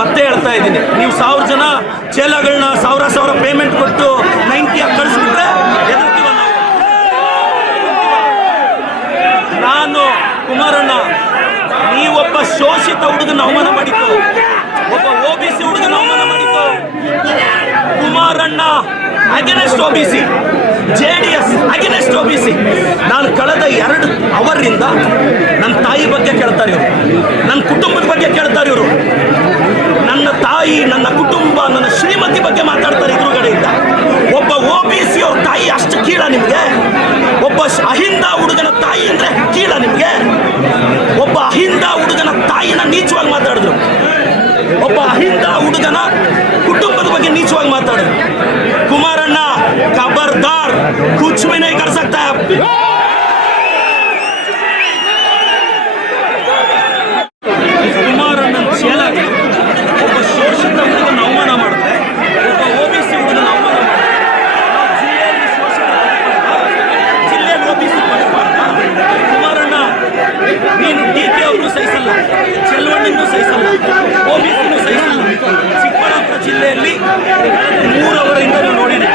ಮತ್ತೆ ಹೇಳ್ತಾ ಇದ್ದೀನಿ, ನೀವು 1000 ಜನ ಚೇಲಗಳನ್ನ ಸಾವಿರ ಪೇಮೆಂಟ್ ಕೊಟ್ಟು 90 ಕಳಿಸ್ಬಿಟ್ರೆ ಎದುರ್ತೀವ ನಾವು. ನಾನು ಕುಮಾರಣ್ಣ, ನೀವೊಬ್ಬ ಶೋಷಿತ ಹುಡುಗನ ಅವಮಾನ ಮಾಡಿತ್ತು, ಒಬ್ಬ OBC ಹುಡುಗನ ಅವಮಾನ ಮಾಡಿತ್ತು. Kumaranna against OBC, JDS against OBC. ನಾನು ಕಳೆದ 2 ಅವರಿಂದ ನನ್ನ ತಾಯಿ ಬಗ್ಗೆ ಕೇಳ್ತಾರೆ ಇವರು, ನನ್ನ ಕುಟುಂಬದ ಬಗ್ಗೆ ಕೇಳ್ತಾರೆ ಇವರು. ನನ್ನ ತಾಯಿ, ನನ್ನ ಕುಟುಂಬ, ನನ್ನ ಶ್ರೀಮತಿ ಬಗ್ಗೆ ಮಾತಾಡ್ತಾರೆ ಎದುರುಗಡೆಯಿಂದ. ಒಬ್ಬ OBC ಅವ್ರ ತಾಯಿ ಅಷ್ಟು ಕೀಳ ನಿಮಗೆ? ಒಬ್ಬ ಅಹಿಂದ ಹುಡುಗನ ತಾಯಿ ಅಂದ್ರೆ ಕೀಳ ನಿಮಗೆ? ಒಬ್ಬ ಅಹಿಂದ ಹುಡುಗನ ತಾಯಿನ ನೀಚವಾಗಿ ಮಾತಾಡಿದ್ರು, ಒಬ್ಬ ಅಹಿಂದ ಹುಡುಗನ ಕುಟುಂಬದ ಬಗ್ಗೆ ನೀಚವಾಗಿ ಮಾತಾಡಿದ್ರು. ಕುಮಾರಣ್ಣ ಖಬರ್ದಾರ್, ಕುಚ್ ಭಿ ನಹೀ ಕರ್ ಸಕ್ತಾ ಹೈ. ಕುಮಾರಣ್ಣನ ಚೇಲಾಗಿ ಒಬ್ಬ ಶೋಷಿತ ಹುಡುಗನ ಅವಮಾನ ಮಾಡಿದ್ರೆ, ಒಬ್ಬ OBC ಹುಡುಗನ ಅವಮಾನ ಮಾಡಿದ್ರೆ, ಜಿಲ್ಲೆಯಲ್ಲಿ OBC ಬಡಪಾರ್ದ? ಕುಮಾರಣ್ಣ, ನೀನು DK ಅವ್ರನ್ನೂ ಸಹಿಸಲ್ಲ, ಚೆಲುವಣ್ಣನೂ ಸಹಿಸಲ್ಲ, OBCನೂ ಸಹಿಸಲ್ಲ. ಚಿಕ್ಕಬಳ್ಳಾಪುರ ಜಿಲ್ಲೆಯಲ್ಲಿ 3 ಅವರಿಂದ ನೋಡಿದೆ,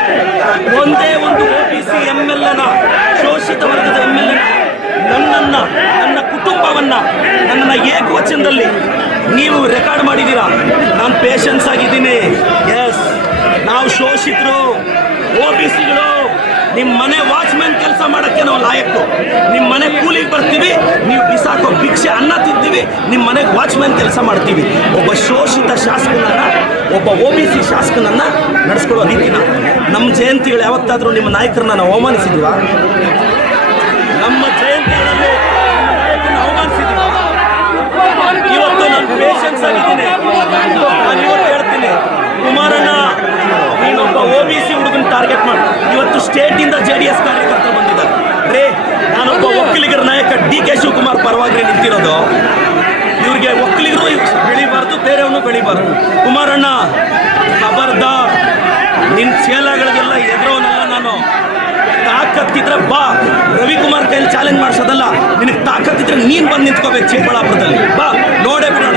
ಒಂದೇ ಒಂದು OBC MLAನ, ಶೋಷಿತ ವರ್ಗದ MLA ನನ್ನ ಕುಟುಂಬವನ್ನ, ನನ್ನನ್ನು ಏಕವಚನದಲ್ಲಿ ನೀವು ರೆಕಾರ್ಡ್ ಮಾಡಿದ್ದೀರಾ. ನಾನು ಪೇಷನ್ಸ್ ಆಗಿದ್ದೀನಿ. ಎಸ್, ನಾವು ಶೋಷಿತರು, OBCಗಳು. ನಿಮ್ಮ ಮನೆ ವಾಚ್ಮ್ಯಾನ್ ಕೆಲಸ ಮಾಡೋಕ್ಕೆ ನಾವು ಲಾಯಕ್ಕು. ನಿಮ್ಮ ಮನೆ ಕೂಲಿಗೆ ಬರ್ತೀವಿ, ನೀವು ಬಿಸಾಕೋ ಭಿಕ್ಷೆ ಅನ್ನ ತಿಂತೀವಿ, ನಿಮ್ಮ ಮನೆಗೆ ವಾಚ್ಮ್ಯಾನ್ ಕೆಲಸ ಮಾಡ್ತೀವಿ. ಒಬ್ಬ ಶೋಷಿತ ಶಾಸಕನನ್ನು, ಒಬ್ಬ OBC ಶಾಸಕನನ್ನು ನಡೆಸ್ಕೊಳ್ಳೋ ರೀತಿನ ನಮ್ಮ ಜಯಂತಿಗಳು ಯಾವತ್ತಾದರೂ ನಿಮ್ಮ ನಾಯಕರನ್ನ ನಾವು ಅವಮಾನಿಸಿದ್ವ? ನಮ್ಮ ಜಯಂತಿಗಳಲ್ಲಿ ನಾಯಕರನ್ನ ಅವಮಾನಿಸಿದ್ವ? ಇವತ್ತು ನಾನು ಪೇಷನ್ಸ್ ಆಗಿದ್ದೀನಿ. ನಾನು ಇವತ್ತು ಹೇಳ್ತೀನಿ, ಕುಮಾರಣ್ಣ, ನೀನೊಬ್ಬ OBC ಹುಡುಗನ ಟಾರ್ಗೆಟ್ ಮಾಡಿ. ಇವತ್ತು ಸ್ಟೇಟಿಂದ JDS ಕಾರ್ಯಕರ್ತರು ಬಂದಿದ್ದಾರೆ. ರೇ, ನಾನೊಬ್ಬ ಒಕ್ಕಲಿಗರ ನಾಯಕ DK ಶಿವಕುಮಾರ್ ಪರವಾಗಿ ನಿಂತಿರೋದು. ಇವ್ರಿಗೆ ಒಕ್ಕಲಿಗರು ಬೆಳಿಬಾರ್ದು, ಬೇರೆಯವನು ಬೆಳಿಬಾರ್ದು. ಕುಮಾರಣ್ಣ ಖಬರ್ದಾರ್, ನಿನ್ನ ಚೇಲಗಳಿಗೆಲ್ಲ ಎದುರೋನಲ್ಲ ನಾನು. ತಾಕತ್ತಿದ್ರೆ ಬಾ, ರವಿಕುಮಾರ್ ಕೈಯಲ್ಲಿ ಚಾಲೆಂಜ್ ಮಾಡಿಸೋದಲ್ಲ. ನಿನಗೆ ತಾಕತ್ತಿದ್ರೆ ನೀನು ಬಂದು ನಿಂತ್ಕೋಬೇಕು ಚಿಕ್ಕಬಳ್ಳಾಪುರದಲ್ಲಿ. ಬಾ, ನೋಡೇ ಬಿಡೋಣ.